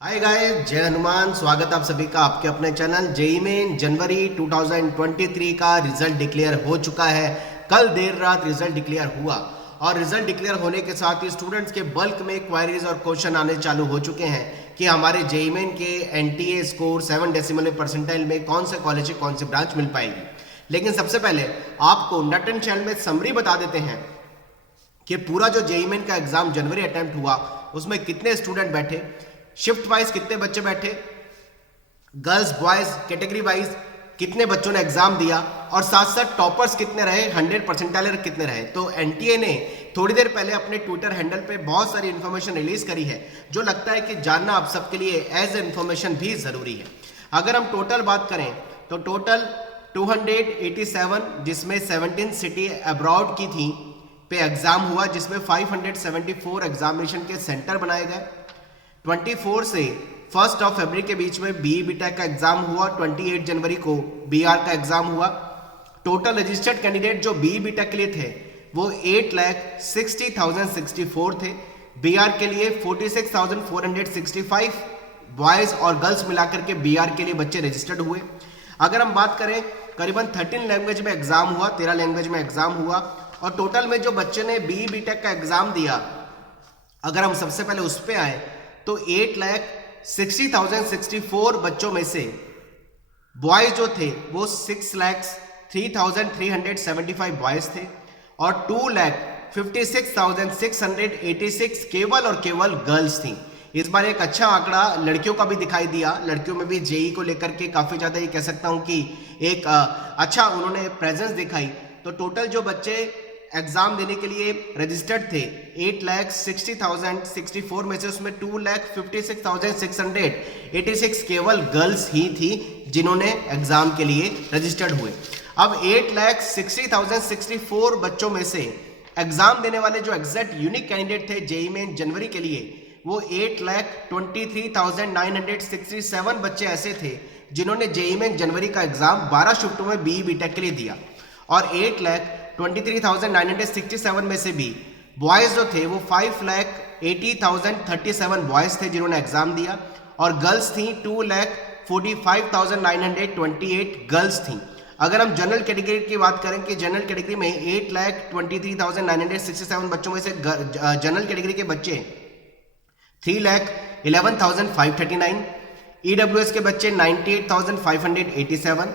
Hi guys, जय हनुमान। स्वागत आप सभी का आपके अपने चैनल जेईई में। जनवरी 2023 का रिजल्ट डिक्लेयर हो चुका है। कल देर रात रिजल्ट डिक्लेयर हुआ और रिजल्ट डिक्लेयर होने के साथ ही स्टूडेंट्स के बल्क में क्वायरीज और क्वेश्चन आने चालू हो चुके हैं कि हमारे जेईई मेन के एनटीए स्कोर 7 डेसिमल परसेंटाइल में कौन से कॉलेज कौन सी ब्रांच मिल पाएगी। लेकिन सबसे पहले आपको नट एंड चैनल में समरी बता देते हैं कि पूरा जो जेईई मेन का एग्जाम जनवरी अटेम्प्ट हुआ उसमें कितने स्टूडेंट बैठे, शिफ्ट वाइज कितने बच्चे बैठे, गर्ल्स बॉयज कैटेगरी वाइज कितने बच्चों ने एग्जाम दिया और साथ साथ टॉपर्स कितने रहे, 100 परसेंटाइलर कितने रहे। तो एनटीए ने थोड़ी देर पहले अपने ट्विटर हैंडल पे बहुत सारी इंफॉर्मेशन रिलीज करी है जो लगता है कि जानना आप सबके लिए एज ए इंफॉर्मेशन भी जरूरी है। अगर हम टोटल बात करें तो टोटल 287 जिसमें 17 सिटी अब्रॉड की थी पे एग्जाम हुआ, जिसमें 574 एग्जामिनेशन के सेंटर बनाए गए। 24 से 1 फरवरी के बीच में बीई बीटेक का एग्जाम हुआ। 28 जनवरी को बीआर का एग्जाम हुआ। टोटल रजिस्टर्ड कैंडिडेट जो बीई बीटेक के लिए थे वो 8,60,064 थे। बीआर के लिए 46,465 बॉयज और गर्ल्स मिलाकर के बीआर के लिए बच्चे रजिस्टर्ड हुए। अगर हम बात करें करीबन 13 लैंग्वेज में एग्जाम हुआ, 13 लैंग्वेज में एग्जाम हुआ और टोटल में जो बच्चे ने बीई बीटेक का एग्जाम दिया, अगर हम सबसे पहले उस पर आए तो 8,60,064 बच्चों में से बॉयज जो थे वो 6,03,375 बॉयज थे और 2,56,686 केवल और केवल गर्ल्स थी। इस बार एक अच्छा आंकड़ा लड़कियों का भी दिखाई दिया। लड़कियों में भी जेई को लेकर के काफी ज्यादा ये कह सकता हूं कि एक अच्छा उन्होंने प्रेजेंस दिखाई। तो टोटल जो बच्चे एग्जाम देने के लिए रजिस्टर्ड थे 8,60,064 में से उसमें 2,56,686 केवल गर्ल्स ही थी जिन्होंने एग्जाम के लिए रजिस्टर्ड हुए। अब 8,60,064 बच्चों में से एग्जाम देने वाले जो एग्जैक्ट यूनिक कैंडिडेट थे जेईई में जनवरी के लिए वो 8,23,967 बच्चे ऐसे थे जिन्होंने जेईई में जनवरी का एग्जाम 12 शिफ्टों में बीई बीटेक के लिए दिया और 8,23,967 में से भी बॉयज जो थे वो 5,80,037 बॉयज थे जिन्होंने एग्जाम दिया और गर्ल्स थी 2,45,928 गर्ल्स थी। अगर हम जनरल कैटेगरी की बात करें कि जनरल कैटेगरी में 8,23,967 बच्चों में से जनरल कैटेगरी के बच्चे 3,11,539, ईडब्ल्यूएस के बच्चे 98,587,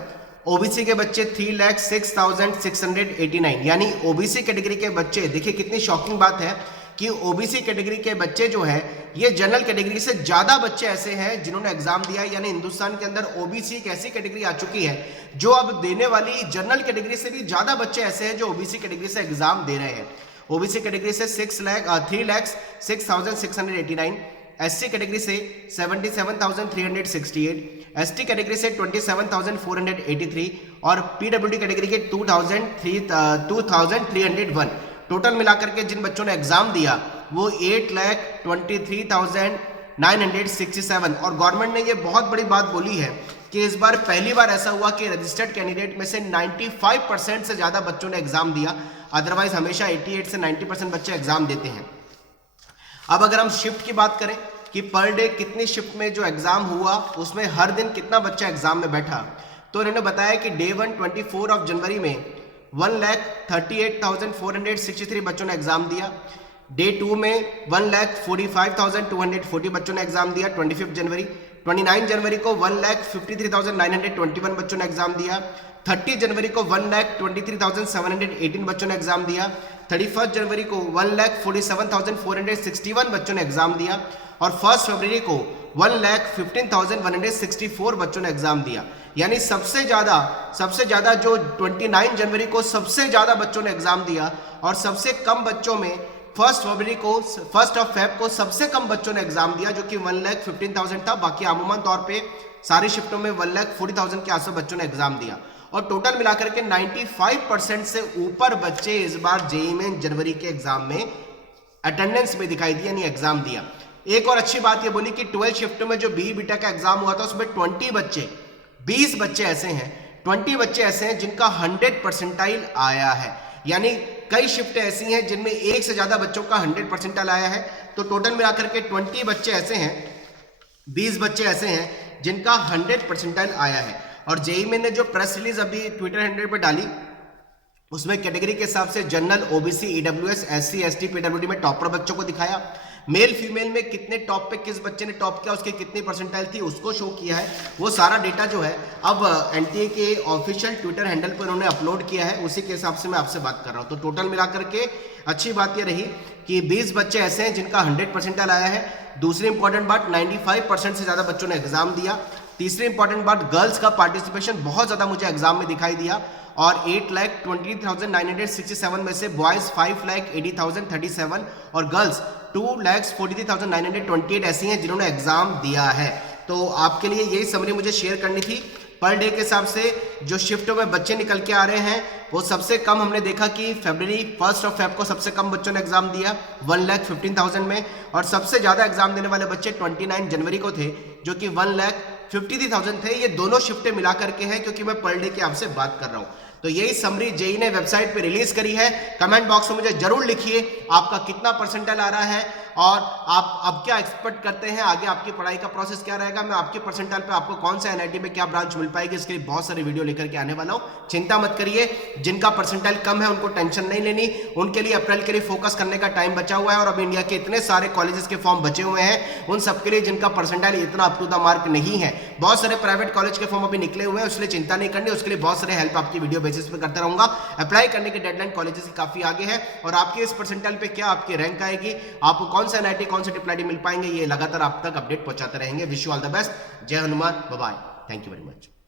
ओबीसी के बच्चे 3,06,689। यानी ओबीसी कैटेगरी के बच्चे, देखिए कितनी शॉकिंग बात है कि ओबीसी कैटेगरी के बच्चे जो है ये जनरल कैटेगरी से ज्यादा बच्चे ऐसे हैं जिन्होंने एग्जाम दिया। यानी हिंदुस्तान के अंदर ओबीसी एक ऐसी कैटेगरी आ चुकी है जो अब देने वाली जनरल कैटेगरी से भी ज्यादा बच्चे ऐसे हैं जो ओबीसी कैटेगरी से एग्जाम दे रहे हैं। ओबीसी कैटेगरी से 3,06,689, एससी कैटेगरी से 77,368, एसटी कैटेगरी से 27,483 और पीडब्ल्यूडी कैटेगरी के 2,301। टोटल मिलाकर के जिन बच्चों ने एग्जाम दिया वो 8,23,967। और गवर्नमेंट ने ये बहुत बड़ी बात बोली है कि इस बार पहली बार ऐसा हुआ कि रजिस्टर्ड कैंडिडेट में से 95% से ज्यादा बच्चों ने एग्जाम दिया। अदरवाइज हमेशा 88 से 90% बच्चे एग्जाम देते हैं। अब अगर हम शिफ्ट की बात करें कि पर डे कितनी शिफ्ट में जो एग्जाम हुआ उसमें हर दिन कितना बच्चा एग्जाम में बैठा, तो उन्होंने बताया कि डे 1 24 जनवरी में 1,38,463 बच्चों ने एग्जाम दिया। डे 2 में 1,45,240 बच्चों ने एग्जाम दिया 25 जनवरी। 29 जनवरी को 1,53,921 बच्चों ने एग्जाम दिया। 30 जनवरी को 1,23,718 बच्चों ने एग्जाम दिया। 31 जनवरी को 1,47,461 बच्चों ने एग्जाम दिया और 1 फरवरी को 1,15,164 बच्चों ने एग्जाम दिया। यानी सबसे ज्यादा जो 29 जनवरी को सबसे ज्यादा बच्चों ने एग्जाम दिया और सबसे कम बच्चों में 1 फरवरी को 1 फेब को सबसे कम बच्चों ने एग्जाम दिया जो कि 1,15,000 था। बाकी अमूमन तौर पे सारी शिफ्टों में 1,40,000 के आसपास बच्चों ने एग्जाम दिया और टोटल मिलाकर के 95% से ऊपर बच्चे इस बार जेईई में जनवरी के एग्जाम में अटेंडेंस में दिखाई दी, यानी एग्जाम दिया। एक और अच्छी बात ये बोली कि 12 शिफ्टों में जो बीई बीटेक का एग्जाम हुआ था उसमें 20 बच्चे ऐसे हैं जिनका 100 परसेंटाइल आया है। यानी कई शिफ्टें ऐसी हैं जिनमें एक से ज्यादा बच्चों का 100 परसेंटाइल आया है। तो टोटल मिलाकर के 20 बच्चे ऐसे हैं 20 बच्चे ऐसे हैं जिनका 100 परसेंटाइल आया है। और जेई में ने जो प्रेस रिलीज अभी ट्विटर हैंडल पर डाली, उसमें कैटेगरी के हिसाब से general, OBC, EWS, SC, ST, PWD में टॉपर बच्चों को दिखाया। मेल फीमेल में कितने टॉप पे किस बच्चे ने टॉप किया, उसकी कितनी परसेंटाइल थी, उसको शो किया है। वो सारा डेटा जो है अब एनटीए के ऑफिशियल ट्विटर हैंडल पर उन्होंने अपलोड किया है, उसी के हिसाब से मैं आपसे बात कर रहा हूं। तो टोटल मिलाकर के अच्छी बात यह रही कि 20 बच्चे ऐसे हैं जिनका 100 परसेंटाइल आया है। दूसरी इंपॉर्टेंट बात, 95% से ज्यादा बच्चों ने एग्जाम दिया। तीसरी इंपॉर्टेंट बात, गर्ल्स का पार्टिसिपेशन बहुत ज्यादा मुझे एग्जाम में दिखाई दिया, और 8,20,967 में से बॉयज 5,80,037 और गर्ल्स 2,43,928 ऐसी हैं जिन्होंने एग्जाम दिया है। तो आपके लिए यही समरी मुझे शेयर करनी थी। पर डे के हिसाब से जो शिफ्टों में बच्चे निकल के आ रहे हैं, वो सबसे कम हमने देखा कि फरवरी 1 फेब को सबसे कम बच्चों ने एग्जाम दिया 1,15,000 में, और सबसे ज्यादा एग्जाम देने वाले बच्चे 29 जनवरी को थे जो कि 1,53,000 थे। ये दोनों शिफ्टें मिला करके हैं, क्योंकि मैं पर डे की आपसे बात कर रहा हूं। तो यही समरी जेई ने वेबसाइट पे रिलीज करी है। कमेंट बॉक्स में मुझे जरूर लिखिए आपका कितना परसेंटाइल आ रहा है, और आप अब क्या एक्सपेक्ट करते हैं, आगे आपकी पढ़ाई का प्रोसेस क्या रहेगा। मैं आपके परसेंटाइल पे आपको कौन सा एनआईटी में क्या ब्रांच मिल पाएगी, इसके लिए बहुत सारे वीडियो लेकर के आने वाला हूं। चिंता मत करिए, जिनका परसेंटाइल कम है उनको टेंशन नहीं लेनी, उनके लिए अप्रैल के लिए फोकस करने का टाइम बचा हुआ है। और अब इंडिया के इतने सारे कॉलेजेस के फॉर्म बचे हुए हैं, उन सबके लिए जिनका परसेंटाइल इतना अप टू द मार्क नहीं है। बहुत सारे प्राइवेट कॉलेज के फॉर्म अभी निकले हुए हैं, इसलिए चिंता नहीं करनी, उसके लिए बहुत सारे हेल्प आपकी वीडियो बेसिस पे करता रहूंगा। अप्लाई करने की डेडलाइन कॉलेजेस की काफी आगे है, और आपके इस परसेंटाइल पे क्या आपकी रैंक आएगी, आपको कौन सा एनआईटी कौन सा डिप्लोमा मिल पाएंगे, ये लगातार आप तक अपडेट पहुंचाते रहेंगे। Wish you all the best. जय Hanuman, bye bye, thank you very much.